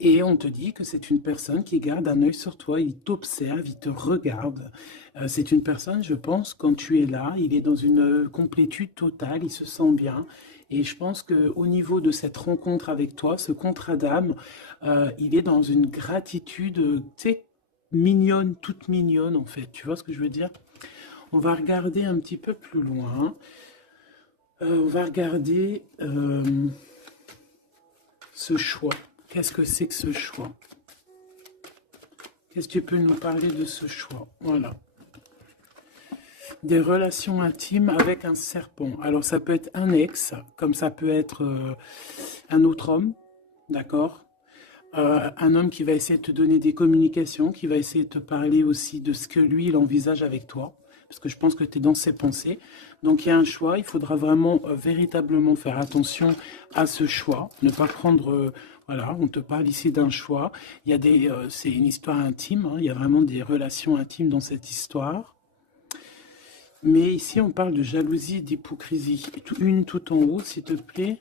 Et on te dit que c'est une personne qui garde un œil sur toi, il t'observe, il te regarde. C'est une personne, je pense, quand tu es là, il est dans une complétude totale, il se sent bien. Et je pense qu'au niveau de cette rencontre avec toi, ce contrat d'âme, il est dans une gratitude, tu sais, mignonne, toute mignonne en fait. Tu vois ce que je veux dire? On va regarder un petit peu plus loin. On va regarder ce choix. Qu'est-ce que c'est que ce choix? Qu'est-ce que tu peux nous parler de ce choix? Voilà. Des relations intimes avec un serpent. Alors ça peut être un ex, comme ça peut être un autre homme, d'accord? Un homme qui va essayer de te donner des communications, qui va essayer de te parler aussi de ce que lui, il envisage avec toi. Parce que je pense que tu es dans ses pensées. Donc il y a un choix, il faudra vraiment véritablement faire attention à ce choix. Ne pas prendre... voilà, on te parle ici d'un choix. Il y a des, c'est une histoire intime, hein, il y a vraiment des relations intimes dans cette histoire. Mais ici, on parle de jalousie et d'hypocrisie. Une tout en haut, s'il te plaît.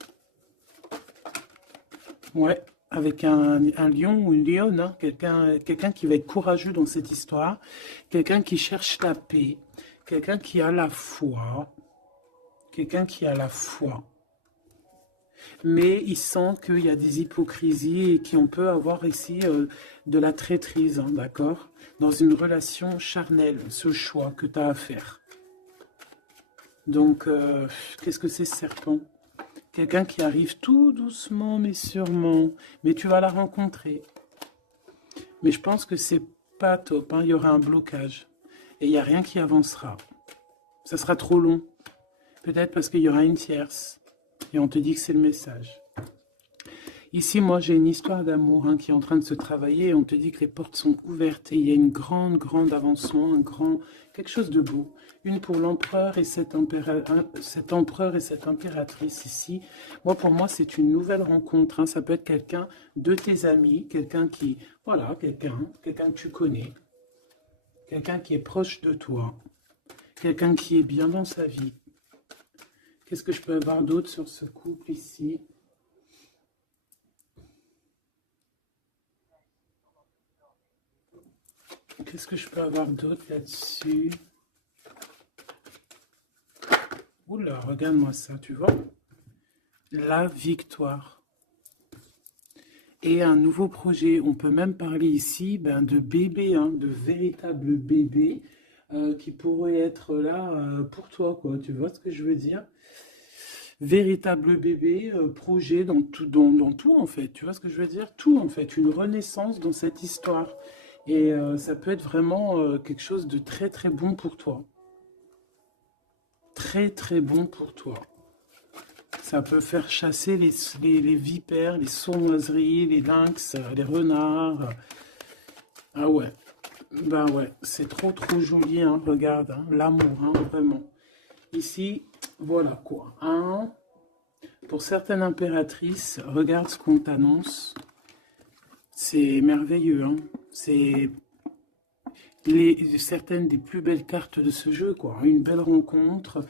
Ouais, avec un lion ou une lionne, hein, quelqu'un qui va être courageux dans cette histoire, quelqu'un qui cherche la paix, quelqu'un qui a la foi, quelqu'un qui a la foi. Mais il sent qu'il y a des hypocrisies et qu'on peut avoir ici de la traîtrise, hein, d'accord? Dans une relation charnelle, ce choix que tu as à faire. Donc, qu'est-ce que c'est ce serpent? Quelqu'un qui arrive tout doucement mais sûrement. Mais tu vas la rencontrer. Mais je pense que c'est pas top, hein. Il y aura un blocage. Et il n'y a rien qui avancera. Ça sera trop long. Peut-être parce qu'il y aura une tierce. Et on te dit que c'est le message. Ici, moi, j'ai une histoire d'amour hein, qui est en train de se travailler. Et on te dit que les portes sont ouvertes. Et il y a une grande avancement. Quelque chose de beau. Une pour l'empereur et cet empereur et cette impératrice ici. Moi, pour moi, c'est une nouvelle rencontre. Hein. Ça peut être quelqu'un de tes amis. Quelqu'un qui... Voilà, quelqu'un que tu connais. Quelqu'un qui est proche de toi. Quelqu'un qui est bien dans sa vie. Qu'est-ce que je peux avoir d'autre sur ce couple ici? Qu'est-ce que je peux avoir d'autre là-dessus? Oula, regarde-moi ça, tu vois? La victoire. Et un nouveau projet. On peut même parler ici de bébés, hein, de véritables bébés qui pourraient être là pour toi, quoi. Tu vois ce que je veux dire? Véritable bébé, projet dans tout en fait, tu vois ce que je veux dire? Tout en fait, une renaissance dans cette histoire. Et ça peut être vraiment quelque chose de très bon pour toi. Très bon pour toi. Ça peut faire chasser les vipères, les sournoiseries, les lynx, les renards. Ah ouais, bah ouais, c'est trop joli, hein, regarde, hein, l'amour, hein, vraiment. Ici, voilà quoi. Hein. Pour certaines impératrices, regarde ce qu'on t'annonce. C'est merveilleux. Hein. C'est certaines des plus belles cartes de ce jeu, quoi. Une belle rencontre.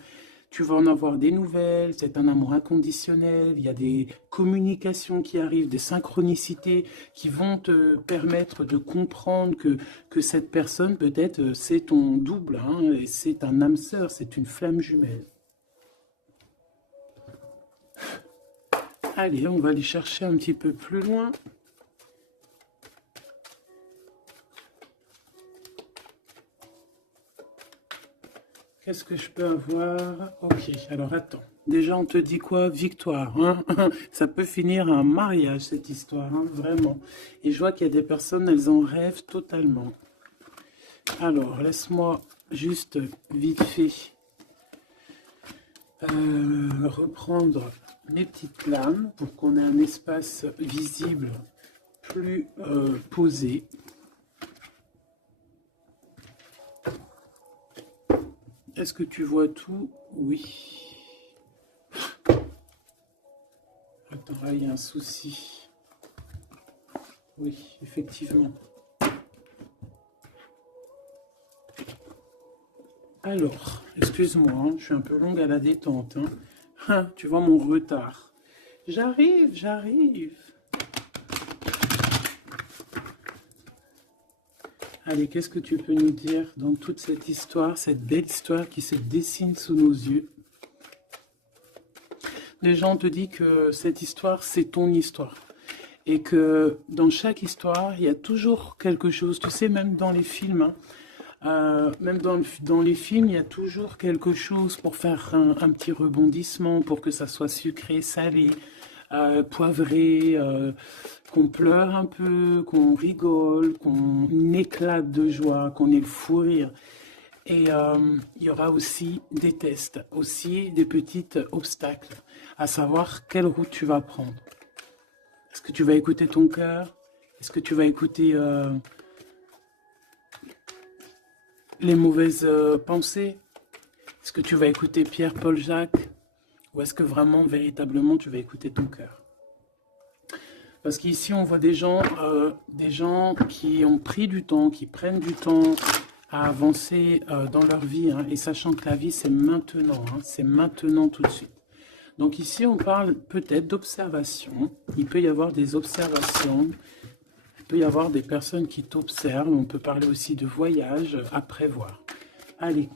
Tu vas en avoir des nouvelles, c'est un amour inconditionnel, il y a des communications qui arrivent, des synchronicités qui vont te permettre de comprendre que cette personne, peut-être, c'est ton double, hein, et c'est un âme sœur, c'est une flamme jumelle. Allez, on va aller chercher un petit peu plus loin. Qu'est-ce que je peux avoir? Ok, alors attends. Déjà, on te dit quoi? Victoire. Hein. Ça peut finir un mariage, cette histoire, hein, vraiment. Et je vois qu'il y a des personnes, elles en rêvent totalement. Alors, laisse-moi juste vite fait reprendre mes petites lames pour qu'on ait un espace visible plus posé. Est-ce que tu vois tout? Oui. Attends, là, il y a un souci. Oui, effectivement. Alors, excuse-moi, hein, je suis un peu longue à la détente. Hein. Ah, tu vois mon retard. J'arrive. Allez, qu'est-ce que tu peux nous dire dans toute cette histoire, cette belle histoire qui se dessine sous nos yeux? Déjà, on te dit que cette histoire, c'est ton histoire. Et que dans chaque histoire, il y a toujours quelque chose. Tu sais, même dans les films, hein, même dans les films, il y a toujours quelque chose pour faire un petit rebondissement, pour que ça soit sucré, salé, poivré, qu'on pleure un peu, qu'on rigole, qu'on éclate de joie, qu'on ait le fou rire. Et il y aura aussi des tests, aussi des petits obstacles, à savoir quelle route tu vas prendre. Est-ce que tu vas écouter ton cœur? Est-ce que tu vas écouter les mauvaises pensées? Est-ce que tu vas écouter Pierre, Paul, Jacques? Ou est-ce que vraiment, véritablement, tu vas écouter ton cœur? Parce qu'ici, on voit des gens qui ont pris du temps, qui prennent du temps à avancer dans leur vie, hein, et sachant que la vie, c'est maintenant, hein, c'est maintenant tout de suite. Donc ici, on parle peut-être d'observation. Il peut y avoir des observations. Il peut y avoir des personnes qui t'observent. On peut parler aussi de voyage à prévoir. Allez,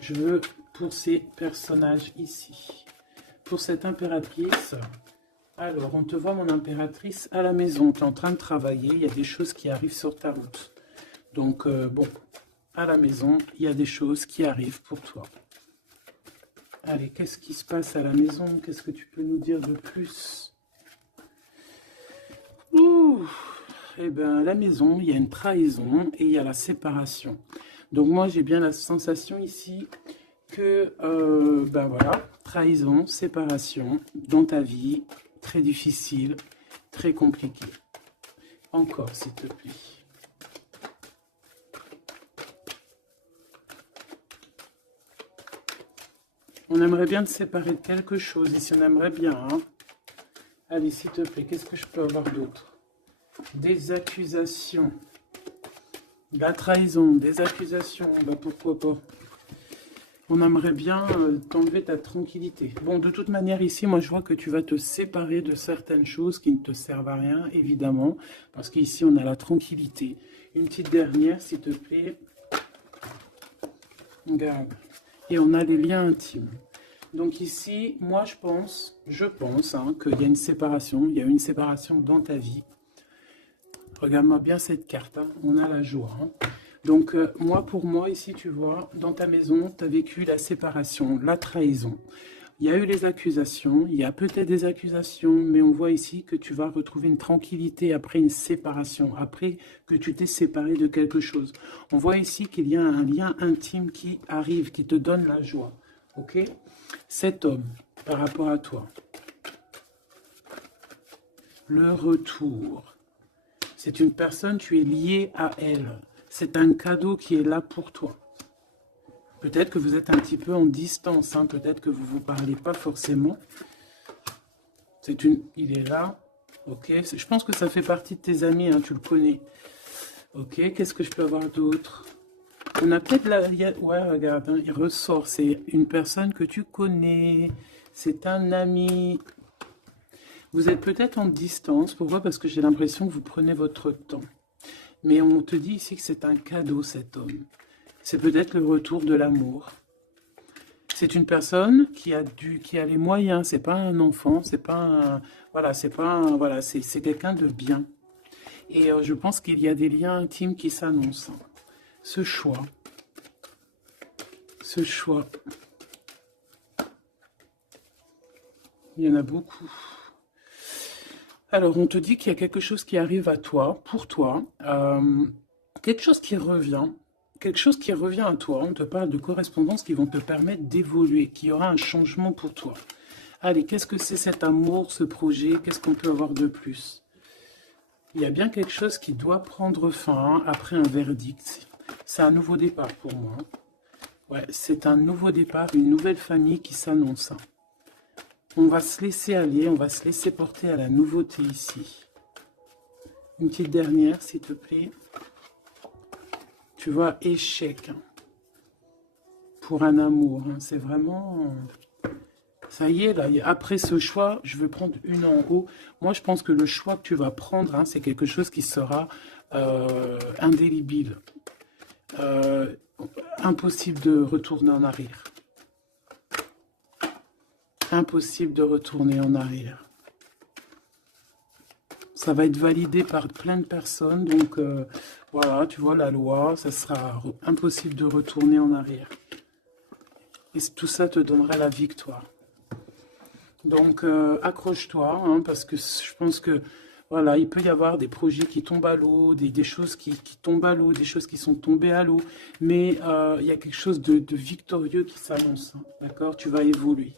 je veux pour ces personnages ici. Pour cette impératrice, alors on te voit mon impératrice à la maison. Tu es en train de travailler. Il y a des choses qui arrivent sur ta route. Donc bon, à la maison, il y a des choses qui arrivent pour toi. Allez, qu'est-ce qui se passe à la maison? Qu'est-ce que tu peux nous dire de plus? Ouh, eh bien, à la maison, il y a une trahison et il y a la séparation. Donc moi, j'ai bien la sensation ici que, ben voilà, trahison, séparation dans ta vie, très difficile, très compliqué. Encore, s'il te plaît. On aimerait bien te séparer de quelque chose, ici on aimerait bien. Hein. Allez, s'il te plaît, qu'est-ce que je peux avoir d'autre? Des accusations. La trahison, des accusations, bah pourquoi pas. On aimerait bien t'enlever ta tranquillité. Bon, de toute manière, ici, moi je vois que tu vas te séparer de certaines choses qui ne te servent à rien, évidemment. Parce qu'ici, on a la tranquillité. Une petite dernière, s'il te plaît. Regarde. Et on a les liens intimes. Donc ici, moi je pense hein, qu'il y a une séparation, il y a une séparation dans ta vie. Regarde-moi bien cette carte, hein. On a la joie. Hein. Donc moi, pour moi, ici, tu vois, dans ta maison, tu as vécu la séparation, la trahison. Il y a eu les accusations, il y a peut-être des accusations, mais on voit ici que tu vas retrouver une tranquillité après une séparation, après que tu t'es séparé de quelque chose. On voit ici qu'il y a un lien intime qui arrive, qui te donne la joie. Ok? Cet homme, par rapport à toi, le retour, c'est une personne, tu es lié à elle. C'est un cadeau qui est là pour toi. Peut-être que vous êtes un petit peu en distance, hein, peut-être que vous ne vous parlez pas forcément. Il est là, ok. Je pense que ça fait partie de tes amis, hein, tu le connais. Ok, qu'est-ce que je peux avoir d'autre? On a peut-être la... Ouais, regarde, hein, il ressort, c'est une personne que tu connais, c'est un ami. Vous êtes peut-être en distance, pourquoi? Parce que j'ai l'impression que vous prenez votre temps. Mais on te dit ici que c'est un cadeau, cet homme. C'est peut-être le retour de l'amour. C'est une personne qui a les moyens. C'est pas un enfant, c'est pas un, voilà, c'est pas un, voilà, c'est quelqu'un de bien. Et je pense qu'il y a des liens intimes qui s'annoncent. Ce choix, il y en a beaucoup. Alors, on te dit qu'il y a quelque chose qui arrive à toi, pour toi, quelque chose qui revient. Quelque chose qui revient à toi, on te parle de correspondances qui vont te permettre d'évoluer, qu'il y aura un changement pour toi. Allez, qu'est-ce que c'est cet amour, ce projet? Qu'est-ce qu'on peut avoir de plus? Il y a bien quelque chose qui doit prendre fin hein, après un verdict. C'est un nouveau départ pour moi. Ouais, c'est un nouveau départ, une nouvelle famille qui s'annonce. On va se laisser aller, on va se laisser porter à la nouveauté ici. Une petite dernière, s'il te plaît. Tu vois, échec pour un amour. Hein. C'est vraiment... Ça y est, là, après ce choix, je vais prendre une en haut. Moi, je pense que le choix que tu vas prendre, hein, c'est quelque chose qui sera indélébile. Euh, impossible de retourner en arrière. Impossible de retourner en arrière. Ça va être validé par plein de personnes. Donc, voilà, tu vois, la loi, ça sera impossible de retourner en arrière. Et tout ça te donnera la victoire. Donc, accroche-toi, hein, parce que je pense que, voilà, il peut y avoir des projets qui tombent à l'eau, des choses qui tombent à l'eau, des choses qui sont tombées à l'eau, mais il y a quelque chose de victorieux qui s'annonce, hein, d'accord? Tu vas évoluer.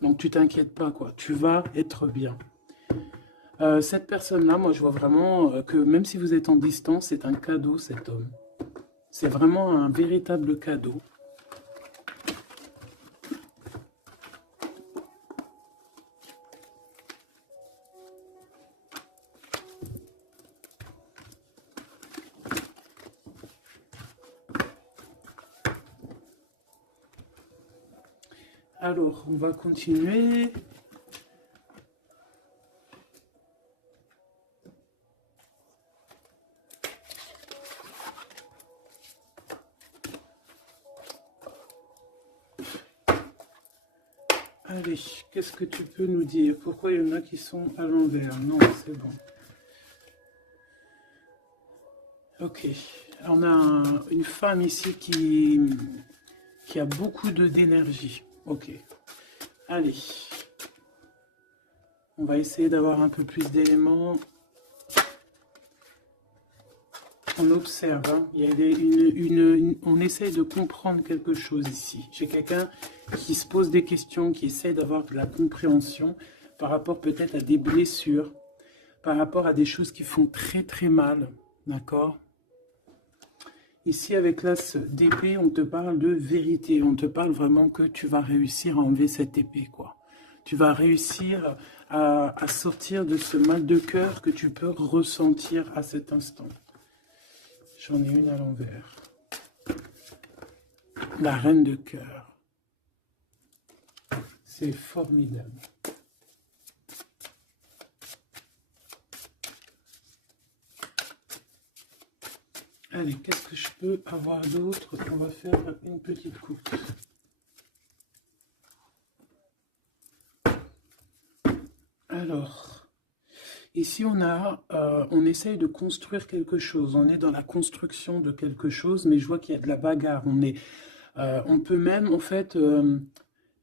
Donc, tu t'inquiètes pas, quoi. Tu vas être bien. Cette personne-là, moi, je vois vraiment que même si vous êtes en distance, c'est un cadeau, cet homme. C'est vraiment un véritable cadeau. Alors, on va continuer. Allez, qu'est-ce que tu peux nous dire? Pourquoi il y en a qui sont à l'envers? Non, c'est bon. Ok. On a une femme ici qui a beaucoup d'énergie. Ok. Allez. On va essayer d'avoir un peu plus d'éléments. On observe, hein. Il y a on essaye de comprendre quelque chose ici. J'ai quelqu'un qui se pose des questions, qui essaie d'avoir de la compréhension par rapport peut-être à des blessures, par rapport à des choses qui font très très mal, d'accord? Ici, avec l'as d'épée, on te parle de vérité, on te parle vraiment que tu vas réussir à enlever cette épée, quoi. Tu vas réussir à sortir de ce mal de cœur que tu peux ressentir à cet instant. J'en ai une à l'envers. La reine de cœur. C'est formidable. Allez, qu'est-ce que je peux avoir d'autre? On va faire une petite coupe. Alors, ici on essaye de construire quelque chose. On est dans la construction de quelque chose, mais je vois qu'il y a de la bagarre. On peut même, en fait,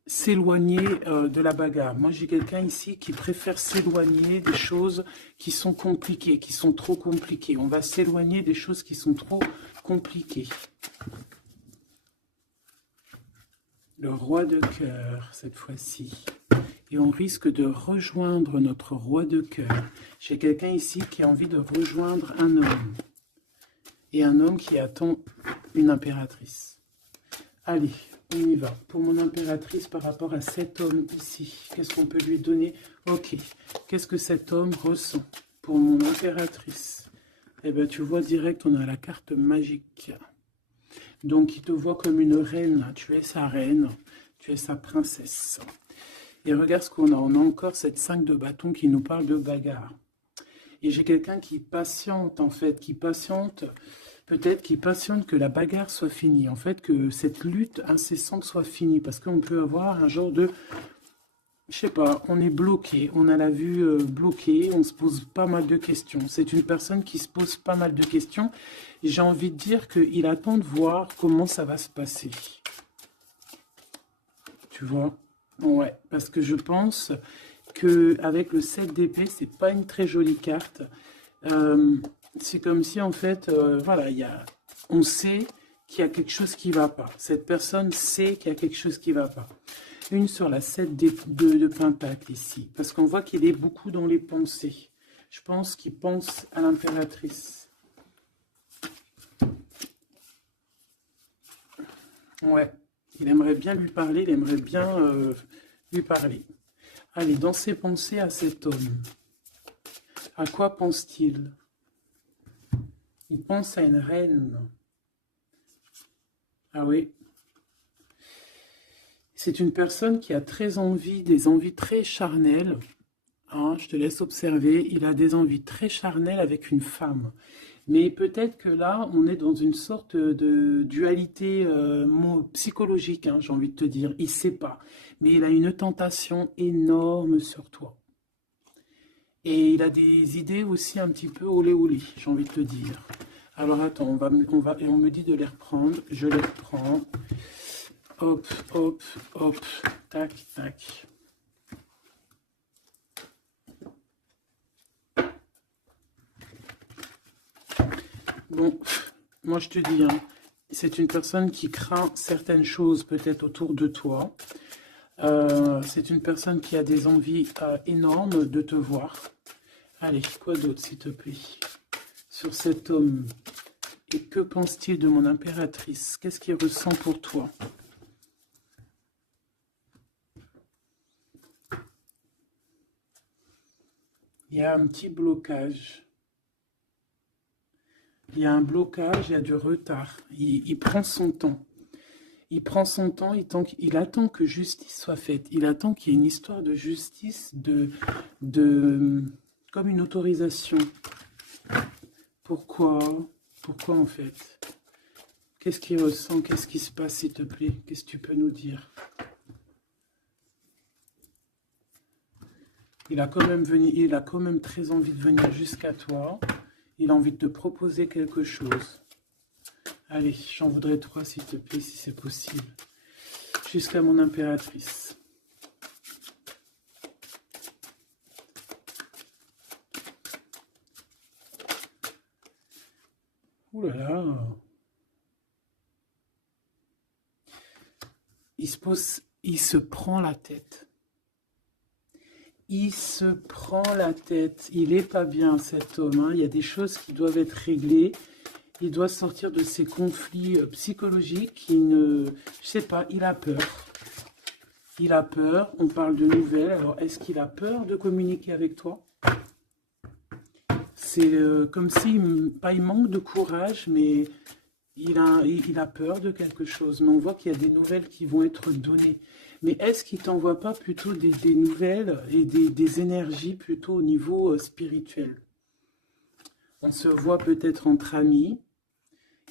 s'éloigner de la bagarre. Moi, j'ai quelqu'un ici qui préfère s'éloigner des choses qui sont compliquées, qui sont trop compliquées. On va s'éloigner des choses qui sont trop compliquées. Le roi de cœur, cette fois-ci. Et on risque de rejoindre notre roi de cœur. J'ai quelqu'un ici qui a envie de rejoindre un homme. Et un homme qui attend une impératrice. Allez, on y va. Pour mon impératrice, par rapport à cet homme ici, qu'est-ce qu'on peut lui donner? Ok. Qu'est-ce que cet homme ressent pour mon impératrice? Eh bien, tu vois direct, on a la carte magique. Donc, il te voit comme une reine. Tu es sa reine. Tu es sa princesse. Et regarde ce qu'on a. On a encore cette 5 de bâton qui nous parle de bagarre. Et j'ai quelqu'un qui patiente, en fait, qui patiente, peut-être qui patiente que la bagarre soit finie. En fait, que cette lutte incessante soit finie. Parce qu'on peut avoir un genre de... Je sais pas, on est bloqué, on a la vue bloquée, on se pose pas mal de questions. C'est une personne qui se pose pas mal de questions. J'ai envie de dire qu'il attend de voir comment ça va se passer. Tu vois? Ouais, parce que je pense qu'avec le 7 d'épée, c'est pas une très jolie carte. C'est comme si, en fait, voilà, on sait qu'il y a quelque chose qui ne va pas. Cette personne sait qu'il y a quelque chose qui ne va pas. Une sur la 7 de Pentacle ici, parce qu'on voit qu'il est beaucoup dans les pensées. Je pense qu'il pense à l'impératrice. Ouais, il aimerait bien lui parler, il aimerait bien lui parler. Allez, dans ses pensées à cet homme, à quoi pense-t-il? Il pense à une reine. Ah oui. C'est une personne qui a très envie, des envies très charnelles, Hein, je te laisse observer. Il a des envies très charnelles avec une femme. Mais peut-être que là, on est dans une sorte de dualité psychologique, hein, j'ai envie de te dire. Il ne sait pas. Mais il a une tentation énorme sur toi. Et il a des idées aussi un petit peu olé olé, j'ai envie de te dire. Alors attends, et on me dit de les reprendre. Je les reprends. Hop, hop, hop. Tac, tac. Bon, moi je te dis, hein, c'est une personne qui craint certaines choses peut-être autour de toi. C'est une personne qui a des envies énormes de te voir. Allez, quoi d'autre s'il te plaît? Sur cet homme. Et que pense-t-il de mon impératrice? Qu'est-ce qu'il ressent pour toi? Il y a un petit blocage. Il y a un blocage, il y a du retard. Il prend son temps. Il prend son temps, il attend que justice soit faite. Il attend qu'il y ait une histoire de justice, comme une autorisation. Pourquoi? Pourquoi en fait? Qu'est-ce qu'il ressent? Qu'est-ce qui se passe, s'il te plaît? Qu'est-ce que tu peux nous dire? Il a quand même très envie de venir jusqu'à toi. Il a envie de te proposer quelque chose. Allez, j'en voudrais 3, s'il te plaît, si c'est possible. Jusqu'à mon impératrice. Ouh là là. Il se prend la tête. Il se prend la tête. Il est pas bien, cet homme, hein. Il y a des choses qui doivent être réglées. Il doit sortir de ces conflits psychologiques. Je sais pas, il a peur. Il a peur. On parle de nouvelles. Alors, est-ce qu'il a peur de communiquer avec toi? C'est comme s'il il manque de courage, mais il a peur de quelque chose. Mais on voit qu'il y a des nouvelles qui vont être données. Mais est-ce qu'il ne t'envoie pas plutôt des nouvelles et des énergies plutôt au niveau spirituel? On se voit peut-être entre amis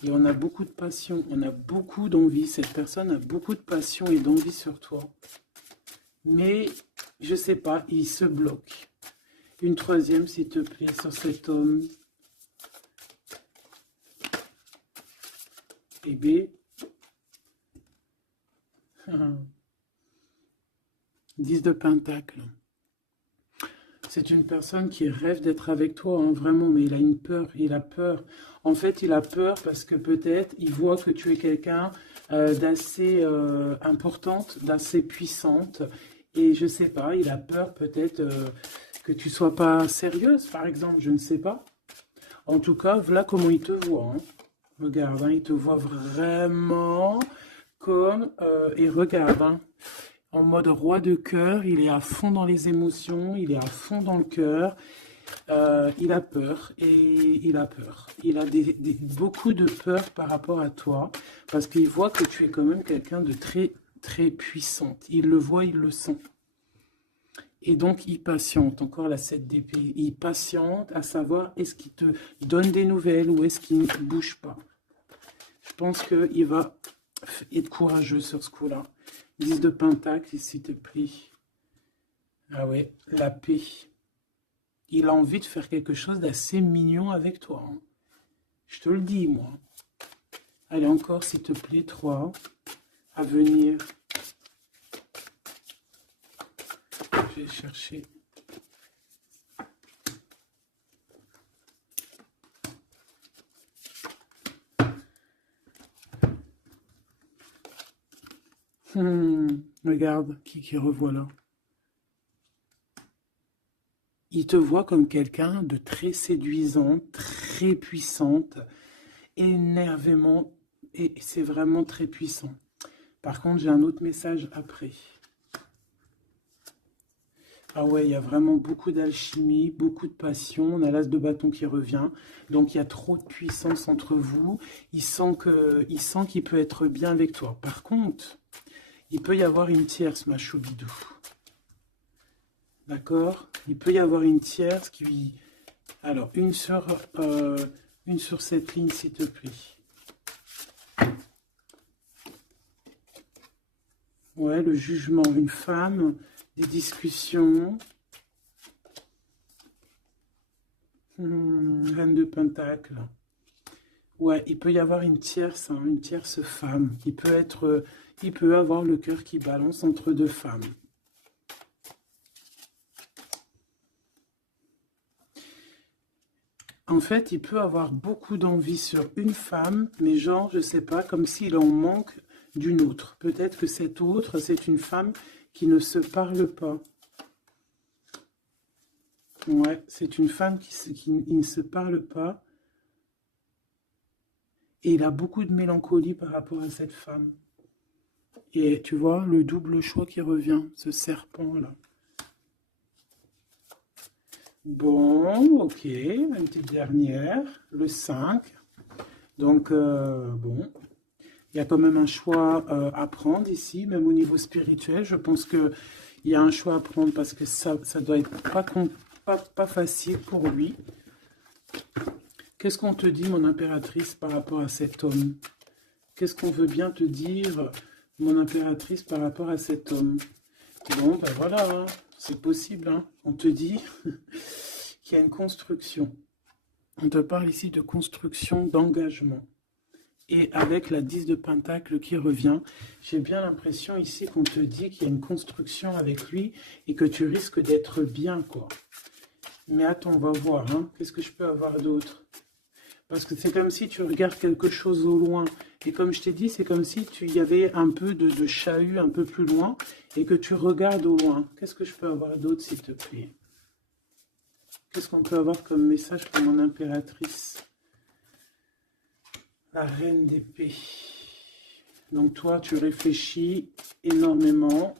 et on a beaucoup de passion, on a beaucoup d'envie. Cette personne a beaucoup de passion et d'envie sur toi. Mais, je ne sais pas, il se bloque. Une 3e, s'il te plaît, sur cet homme. Et B. 10 de Pentacle. C'est une personne qui rêve d'être avec toi, hein, vraiment, mais il a une peur, il a peur. En fait, il a peur parce que peut-être il voit que tu es quelqu'un d'assez importante, d'assez puissante. Et je sais pas, il a peur peut-être que tu sois pas sérieuse, par exemple, je ne sais pas. En tout cas, voilà comment il te voit. Hein. Regarde, hein, il te voit vraiment comme... et regarde, hein, en mode roi de cœur, il est à fond dans les émotions, il est à fond dans le cœur. Il a peur et il a peur. Il a beaucoup de peur par rapport à toi parce qu'il voit que tu es quand même quelqu'un de très, très puissante. Il le voit, il le sent. Et donc, il patiente, encore la 7 d'épée, il patiente à savoir est-ce qu'il te donne des nouvelles ou est-ce qu'il ne bouge pas. Je pense qu'il va être courageux sur ce coup-là. 10 de Pentacle, s'il te plaît. Ah ouais, la paix. Il a envie de faire quelque chose d'assez mignon avec toi. Hein. Je te le dis, moi. Allez, encore, s'il te plaît, 3 à venir. Je vais chercher. Regarde, qui revoit là. Il te voit comme quelqu'un de très séduisant, très puissante, énervément, et c'est vraiment très puissant. Par contre, j'ai un autre message après. Ah ouais, il y a vraiment beaucoup d'alchimie, beaucoup de passion. On a l'as de bâton qui revient. Donc, il y a trop de puissance entre vous. Il sent qu'il peut être bien avec toi. Par contre, il peut y avoir une tierce, ma choubidou. D'accord? Il peut y avoir une tierce qui... Alors, une sur cette ligne, s'il te plaît. Ouais, le jugement, une femme, des discussions. Reine de Pentacle. Ouais, il peut y avoir une tierce femme. Il peut avoir le cœur qui balance entre deux femmes. En fait, il peut avoir beaucoup d'envie sur une femme, mais genre, je sais pas, comme s'il en manque d'une autre. Peut-être que cette autre, c'est une femme qui ne se parle pas. Ouais, c'est une femme qui ne se parle pas. Et il a beaucoup de mélancolie par rapport à cette femme. Et tu vois, le double choix qui revient, ce serpent-là. Bon, ok, une petite dernière, le 5. Donc, bon, il y a quand même un choix à prendre ici, même au niveau spirituel. Je pense qu'il y a un choix à prendre parce que ça doit être pas facile pour lui. Qu'est-ce qu'on te dit, mon impératrice, par rapport à cet homme? Qu'est-ce qu'on veut bien te dire, mon impératrice, par rapport à cet homme? Bon, ben voilà, hein, c'est possible. Hein. On te dit qu'il y a une construction. On te parle ici de construction, d'engagement. Et avec la 10 de Pentacle qui revient, j'ai bien l'impression ici qu'on te dit qu'il y a une construction avec lui et que tu risques d'être bien, quoi. Mais attends, on va voir. Hein. Qu'est-ce que je peux avoir d'autre? Parce que c'est comme si tu regardes quelque chose au loin. Et comme je t'ai dit, c'est comme si il y avait un peu de chahut un peu plus loin et que tu regardes au loin. Qu'est-ce que je peux avoir d'autre, s'il te plaît? Qu'est-ce qu'on peut avoir comme message pour mon impératrice? La reine d'épée. Donc toi, tu réfléchis énormément.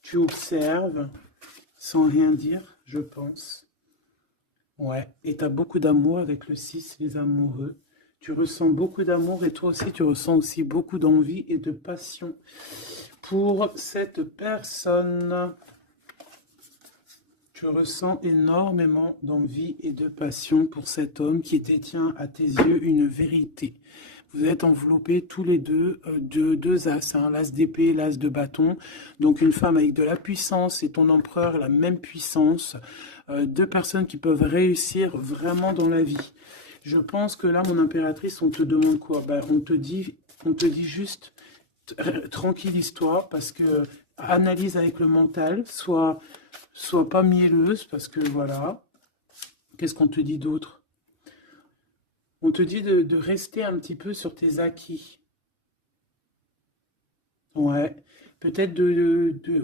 Tu observes sans rien dire, je pense. Ouais, et tu as beaucoup d'amour avec le 6, les amoureux. Tu ressens beaucoup d'amour et toi aussi, tu ressens aussi beaucoup d'envie et de passion pour cette personne. Tu ressens énormément d'envie et de passion pour cet homme qui détient à tes yeux une vérité. Vous êtes enveloppés tous les deux de deux as, hein, l'as d'épée, l'as de bâton. Donc une femme avec de la puissance et ton empereur, la même puissance. Deux personnes qui peuvent réussir vraiment dans la vie. Je pense que là, mon impératrice, on te demande quoi? Ben, on te dit juste tranquillise-toi parce que analyse avec le mental, sois pas mielleuse parce que voilà. Qu'est-ce qu'on te dit d'autre? On te dit de rester un petit peu sur tes acquis. Ouais. Peut-être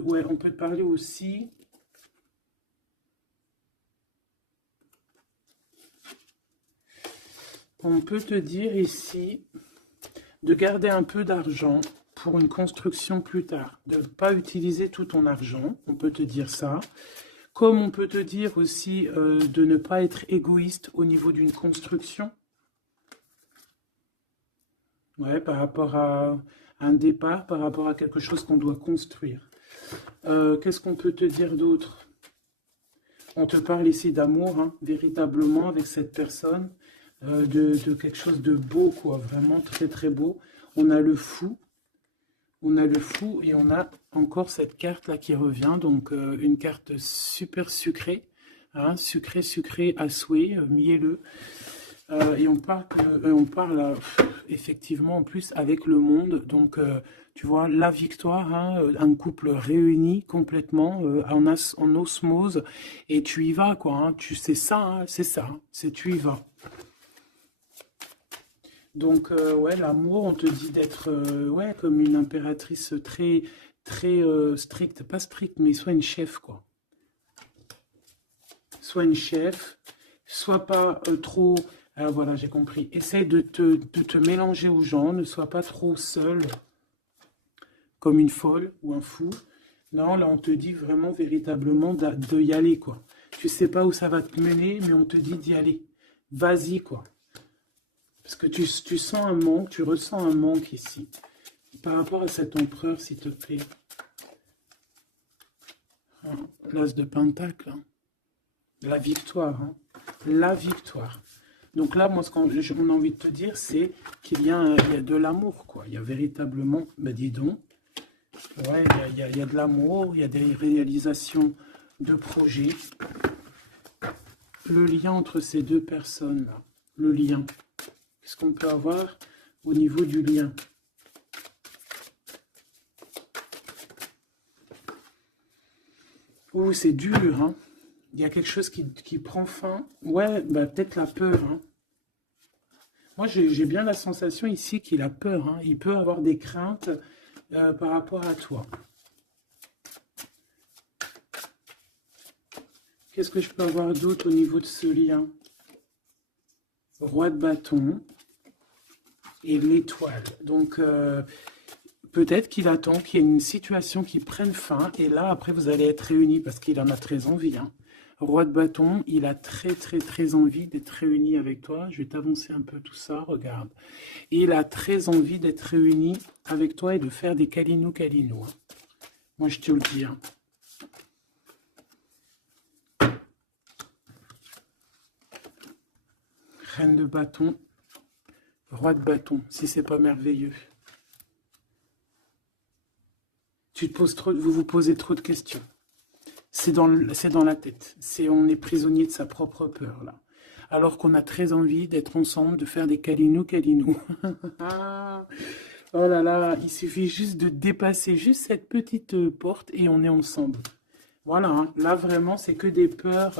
ouais, on peut te parler aussi. On peut te dire ici de garder un peu d'argent pour une construction plus tard. De ne pas utiliser tout ton argent, on peut te dire ça. Comme on peut te dire aussi de ne pas être égoïste au niveau d'une construction. Ouais, par rapport à un départ, par rapport à quelque chose qu'on doit construire. Qu'est-ce qu'on peut te dire d'autre? On te parle ici d'amour, hein, véritablement, avec cette personne, de quelque chose de beau, quoi, vraiment très très beau. On a le fou, et on a encore cette carte-là qui revient, donc une carte super sucrée, hein, sucrée à souhait, mielleux. Et on parle effectivement en plus avec le monde, donc tu vois la victoire, hein, un couple réuni complètement en osmose, et tu y vas quoi, hein, c'est ça, hein, c'est tu y vas. Donc ouais, l'amour, on te dit d'être ouais comme une impératrice très très stricte, pas stricte, mais soit une chef quoi, soit une chef, soit pas trop. Alors voilà, j'ai compris. Essaye de te mélanger aux gens, ne sois pas trop seul, comme une folle ou un fou. Non, là, on te dit vraiment, véritablement, de y aller, quoi. Tu sais pas où ça va te mener, mais on te dit d'y aller. Vas-y, quoi. Parce que tu sens un manque, tu ressens un manque ici. Par rapport à cet empereur, s'il te plaît. Hein, l'as de pentacle. Hein. La victoire. Hein. La victoire. Donc là, moi, ce qu'on a envie de te dire, c'est qu'il y, il y a de l'amour, quoi. Il y a véritablement, ben dis donc, ouais, il y a de l'amour, il y a des réalisations de projets. Le lien entre ces deux personnes-là, le lien. Qu'est-ce qu'on peut avoir au niveau du lien? Oh, c'est dur, hein. Il y a quelque chose qui prend fin. Ouais, bah, peut-être la peur, hein. Moi, j'ai bien la sensation ici qu'il a peur, hein. Il peut avoir des craintes par rapport à toi. Qu'est-ce que je peux avoir d'autre au niveau de ce lien? Roi de bâton et l'étoile. Donc, peut-être qu'il attend qu'il y ait une situation qui prenne fin. Et là, après, vous allez être réunis parce qu'il en a très envie. Hein. Roi de bâton, il a très envie d'être réuni avec toi. Je vais t'avancer un peu tout ça, regarde. Et il a très envie d'être réuni avec toi et de faire des câlinou. Hein. Moi, je te le dis. Hein. Reine de bâton, roi de bâton, si c'est pas merveilleux. Vous vous posez trop de questions. C'est dans la tête. On est prisonnier de sa propre peur, là. Alors qu'on a très envie d'être ensemble, de faire des câlinou. Oh là là, il suffit juste de dépasser juste cette petite porte et on est ensemble. Voilà, hein. Là vraiment, c'est que des peurs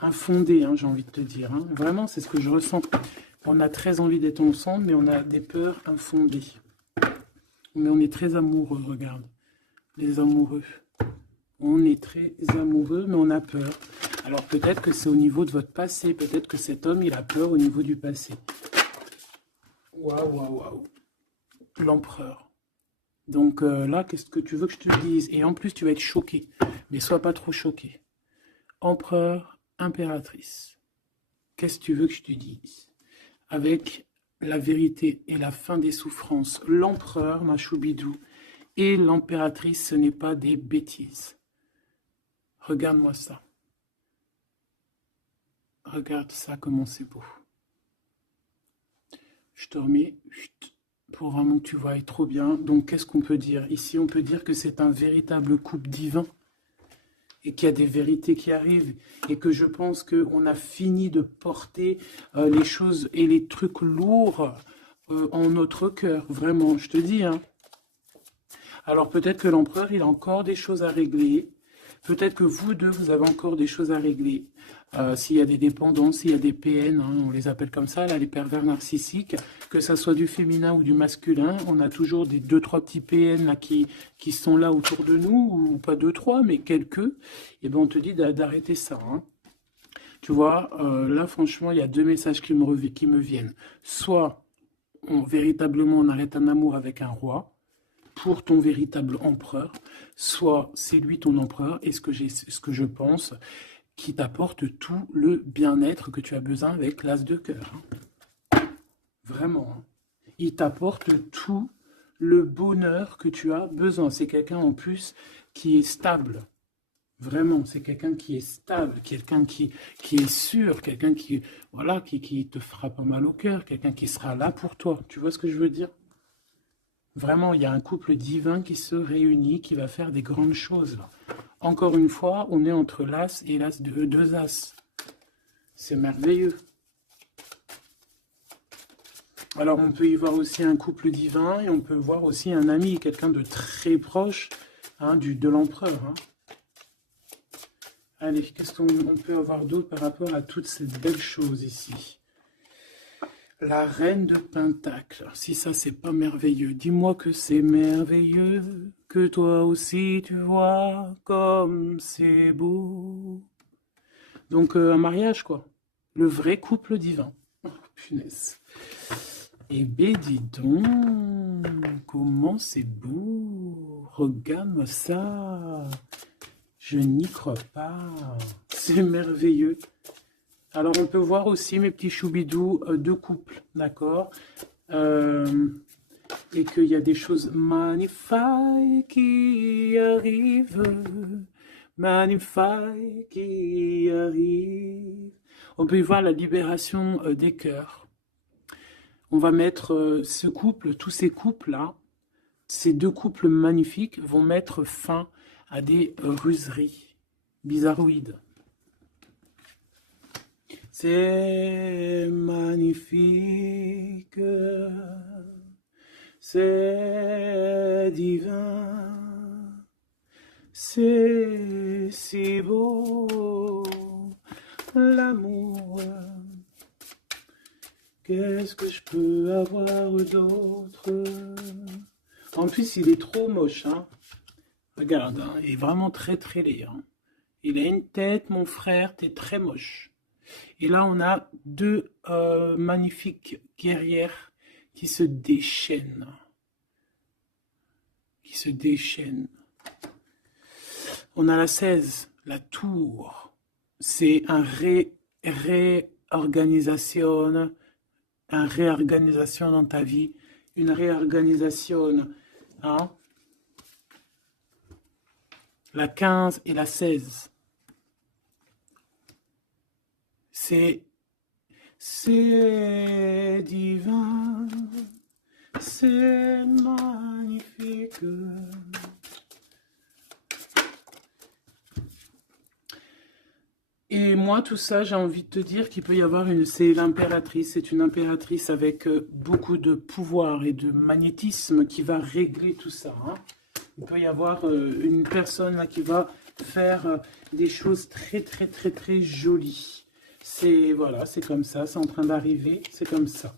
infondées, hein, j'ai envie de te dire. Hein. Vraiment, c'est ce que je ressens. On a très envie d'être ensemble, mais on a des peurs infondées. Mais on est très amoureux, regarde. Les amoureux. On est très amoureux, mais on a peur. Alors peut-être que c'est au niveau de votre passé. Peut-être que cet homme, il a peur au niveau du passé. Waouh. L'empereur. Donc là, qu'est-ce que tu veux que je te dise? Et en plus, tu vas être choqué. Mais sois pas trop choqué. Empereur, impératrice. Qu'est-ce que tu veux que je te dise? Avec la vérité et la fin des souffrances, l'empereur, ma choubidou, et l'impératrice, ce n'est pas des bêtises. Regarde-moi ça. Regarde ça, comment c'est beau. Je te remets pour vraiment que tu vois trop bien. Donc, qu'est-ce qu'on peut dire? Ici, on peut dire que c'est un véritable couple divin et qu'il y a des vérités qui arrivent et que je pense qu'on a fini de porter les choses et les trucs lourds en notre cœur. Vraiment, je te dis. Hein. Alors, peut-être que l'empereur, il a encore des choses à régler. Peut-être que vous deux, vous avez encore des choses à régler. S'il y a des dépendances, s'il y a des PN, hein, on les appelle comme ça, là, les pervers narcissiques, que ça soit du féminin ou du masculin, on a toujours des 2-3 petits PN là, qui sont là autour de nous, ou pas 2-3, mais quelques, et ben on te dit d'arrêter ça. Hein. Tu vois, là, franchement, il y a deux messages qui me viennent. Soit, véritablement, on arrête un amour avec un roi, pour ton véritable empereur, soit c'est lui ton empereur, et ce que je pense, qui t'apporte tout le bien-être que tu as besoin avec l'as de cœur. Hein. Vraiment. Hein. Il t'apporte tout le bonheur que tu as besoin. C'est quelqu'un en plus qui est stable. Vraiment, c'est quelqu'un qui est stable, quelqu'un qui est sûr, quelqu'un qui, voilà, qui te fera pas mal au cœur, quelqu'un qui sera là pour toi. Tu vois ce que je veux dire? Vraiment, il y a un couple divin qui se réunit, qui va faire des grandes choses. Là. Encore une fois, on est entre l'as et l'as de deux as. C'est merveilleux. Alors, on peut y voir aussi un couple divin et on peut voir aussi un ami, quelqu'un de très proche hein, de l'empereur. Hein. Allez, qu'est-ce qu'on peut avoir d'autre par rapport à toutes ces belles choses ici? La reine de Pentacle. Si ça, c'est pas merveilleux, dis-moi que c'est merveilleux, que toi aussi tu vois comme c'est beau. Donc, un mariage, quoi. Le vrai couple divin. Oh, punaise. Eh bien, dis donc, comment c'est beau. Regarde-moi ça. Je n'y crois pas. C'est merveilleux. Alors, on peut voir aussi, mes petits choubidous, deux couples, d'accord et qu'il y a des choses magnifiques qui arrivent. magnifique qui arrive. On peut y voir la libération des cœurs. On va mettre ce couple, tous ces couples-là, ces deux couples magnifiques vont mettre fin à des ruseries bizarroïdes. C'est magnifique, c'est divin, c'est si beau, l'amour. Qu'est-ce que je peux avoir d'autre? En plus, il est trop moche, hein. Regarde, hein, il est vraiment très très laid. Hein. Il a une tête, mon frère, t'es très moche. Et là, on a deux magnifiques guerrières qui se déchaînent. Qui se déchaînent. On a la 16, la tour. C'est un réorganisation dans ta vie. Une réorganisation. Hein? La 15 et la 16. C'est divin, c'est magnifique. Et moi, tout ça, j'ai envie de te dire qu'il peut y avoir c'est l'impératrice, c'est une impératrice avec beaucoup de pouvoir et de magnétisme qui va régler tout ça. Hein. Il peut y avoir une personne là, qui va faire des choses très, très, très, très jolies. C'est voilà, c'est comme ça, c'est en train d'arriver, c'est comme ça.